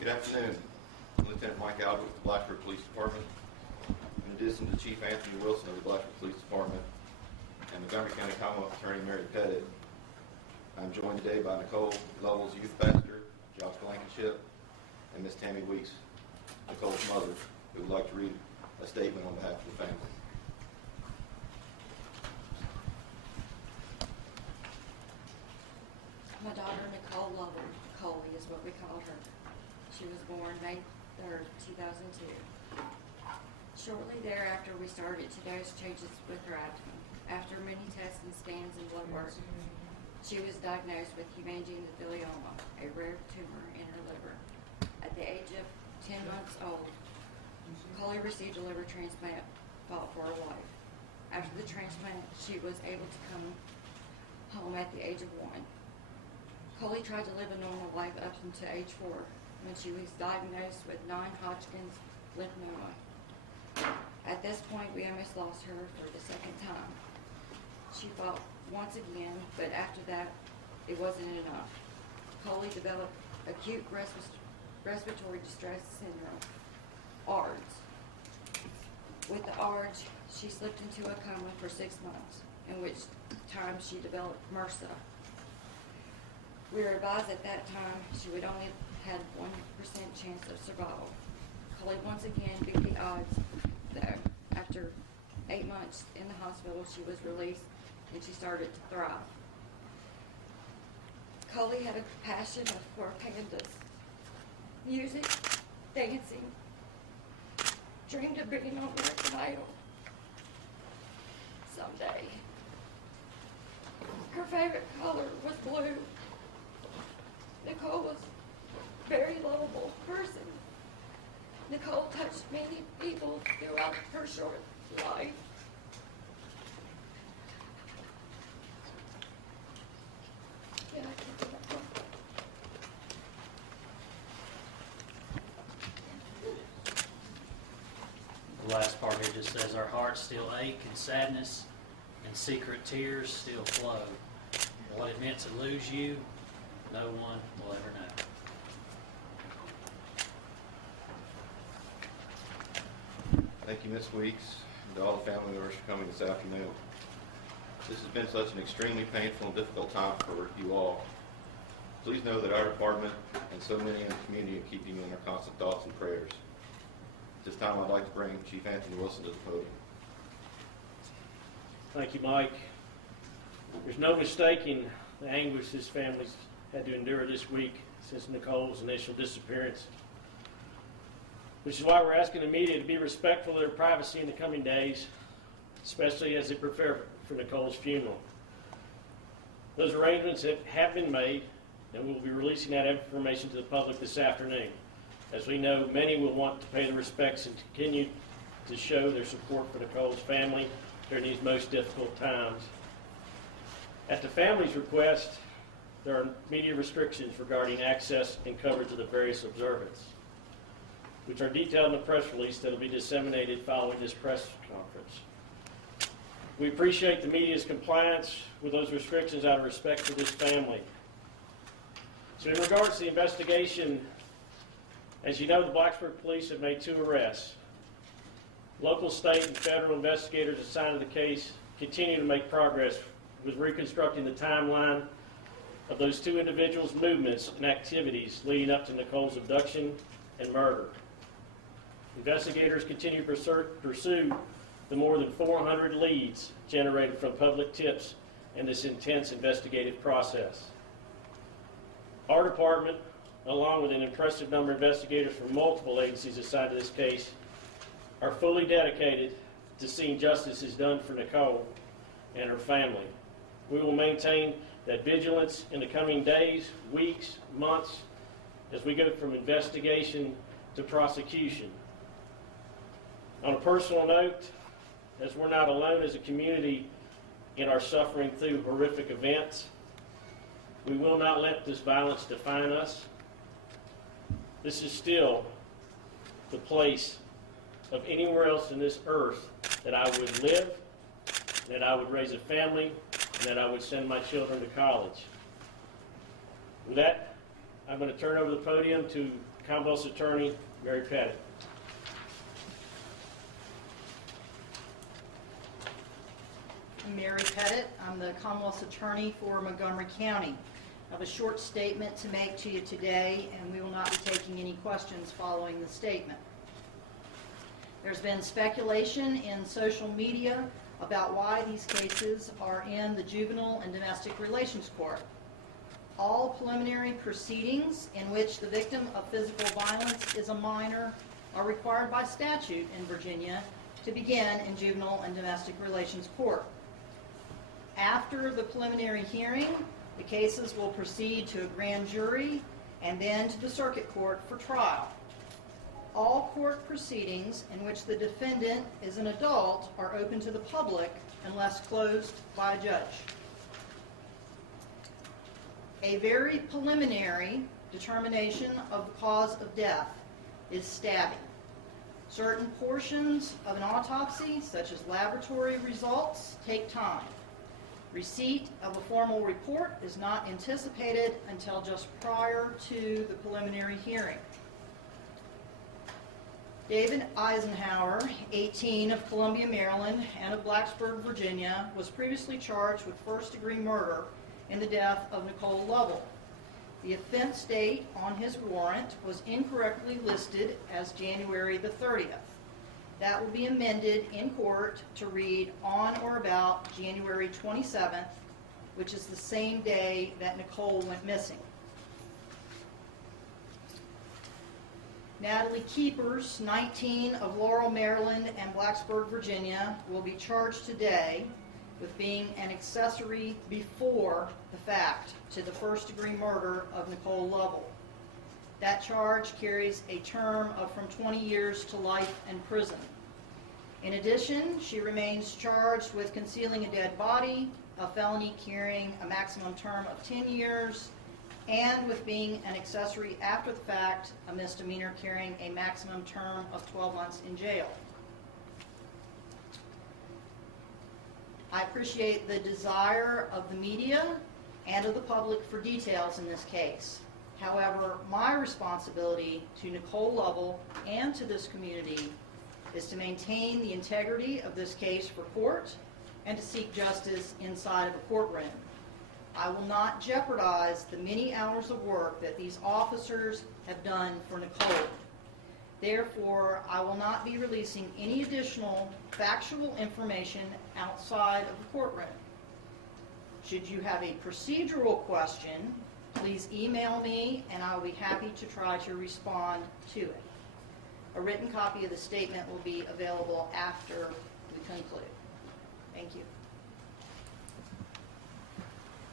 Good afternoon. I'm Lieutenant Mike Albert with the Blacksburg Police Department. In addition to Chief Anthony Wilson of the Blacksburg Police Department and Montgomery County Commonwealth Attorney Mary Pettit, I'm joined today by Nicole Lovell's youth pastor, Josh Blankenship, and Miss Tammy Weeks, Nicole's mother, who would like to read a statement on behalf of the family. My daughter, Nicole Lovell, Coley is what we call her. She was born May 3rd, 2002. Shortly thereafter, we started to notice changes with her abdomen. After many tests and scans and blood work, she was diagnosed with hemangiopericytoma, a rare tumor in her liver. At the age of 10 months old, Coley received a liver transplant, fought for her life. After the transplant, she was able to come home at the age of 1. Coley tried to live a normal life up until age 4, when she was diagnosed with non-Hodgkin's lymphoma. At this point, we almost lost her for the second time. She fought once again, but after that, it wasn't enough. Coley developed acute respiratory distress syndrome, ARDS. With the ARDS, she slipped into a coma for 6 months, in which time she developed MRSA. We were advised at that time she would only had 1% chance of survival. Coley once again beat the odds, though. After 8 months in the hospital, she was released and she started to thrive. Coley had a passion for pandas, music, dancing, dreamed of being on American Idol someday. Her favorite color was blue. Nicole was a very lovable person. Nicole touched many people throughout her short life. Yeah, I can do that one. The last part here just says, our hearts still ache and sadness and secret tears still flow. What it meant to lose you, no one will ever know. Thank you, Ms. Weeks, and to all the family members for coming this afternoon. This has been such an extremely painful and difficult time for you all. Please know that our department and so many in the community are keeping you in our constant thoughts and prayers. At this time, I'd like to bring Chief Anthony Wilson to the podium. Thank you, Mike. There's no mistaking the anguish this family's had to endure this week since Nicole's initial disappearance, which is why we're asking the media to be respectful of their privacy in the coming days, especially as they prepare for Nicole's funeral. Those arrangements have been made, and we'll be releasing that information to the public this afternoon. As we know, many will want to pay the respects and continue to show their support for Nicole's family during these most difficult times. At the family's request, there are media restrictions regarding access and coverage of the various observances, which are detailed in the press release that will be disseminated following this press conference. We appreciate the media's compliance with those restrictions out of respect for this family. So in regards to the investigation, as you know, the Blacksburg Police have made 2 arrests. Local, state, and federal investigators assigned to the case continue to make progress with reconstructing the timeline of those 2 individuals' movements and activities leading up to Nicole's abduction and murder. Investigators continue to pursue the more than 400 leads generated from public tips in this intense investigative process. Our department, along with an impressive number of investigators from multiple agencies assigned to this case, are fully dedicated to seeing justice is done for Nicole and her family. We will maintain that vigilance in the coming days, weeks, months, as we go from investigation to prosecution. On a personal note, as we're not alone as a community in our suffering through horrific events, we will not let this violence define us. This is still the place of anywhere else in this earth that I would live, that I would raise a family, and that I would send my children to college. With that, I'm going to turn over the podium to Commonwealth's Attorney, Mary Pettit. I'm Mary Pettit. I'm the Commonwealth's Attorney for Montgomery County. I have a short statement to make to you today, and we will not be taking any questions following the statement. There's been speculation in social media about why these cases are in the Juvenile and Domestic Relations Court. All preliminary proceedings in which the victim of physical violence is a minor are required by statute in Virginia to begin in Juvenile and Domestic Relations Court. After the preliminary hearing, the cases will proceed to a grand jury and then to the circuit court for trial. All court proceedings in which the defendant is an adult are open to the public unless closed by a judge. A very preliminary determination of the cause of death is stabbing. Certain portions of an autopsy, such as laboratory results, take time. Receipt of a formal report is not anticipated until just prior to the preliminary hearing. David Eisenhower, 18, of Columbia, Maryland, and of Blacksburg, Virginia, was previously charged with first-degree murder in the death of Nicole Lovell. The offense date on his warrant was incorrectly listed as January the 30th. That will be amended in court to read on or about January 27th, which is the same day that Nicole went missing. Natalie Keepers, 19, of Laurel, Maryland, and Blacksburg, Virginia, will be charged today with being an accessory before the fact to the first-degree murder of Nicole Lovell. That charge carries a term of from 20 years to life in prison. In addition, she remains charged with concealing a dead body, a felony carrying a maximum term of 10 years, and with being an accessory after the fact, a misdemeanor carrying a maximum term of 12 months in jail. I appreciate the desire of the media and of the public for details in this case. However, my responsibility to Nicole Lovell and to this community is to maintain the integrity of this case for court and to seek justice inside of a courtroom. I will not jeopardize the many hours of work that these officers have done for Nicole. Therefore, I will not be releasing any additional factual information outside of the courtroom. Should you have a procedural question, please email me and I will be happy to try to respond to it. A written copy of the statement will be available after we conclude. Thank you.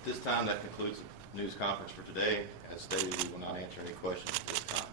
This time, that concludes the news conference for today. As stated, we will not answer any questions at this time.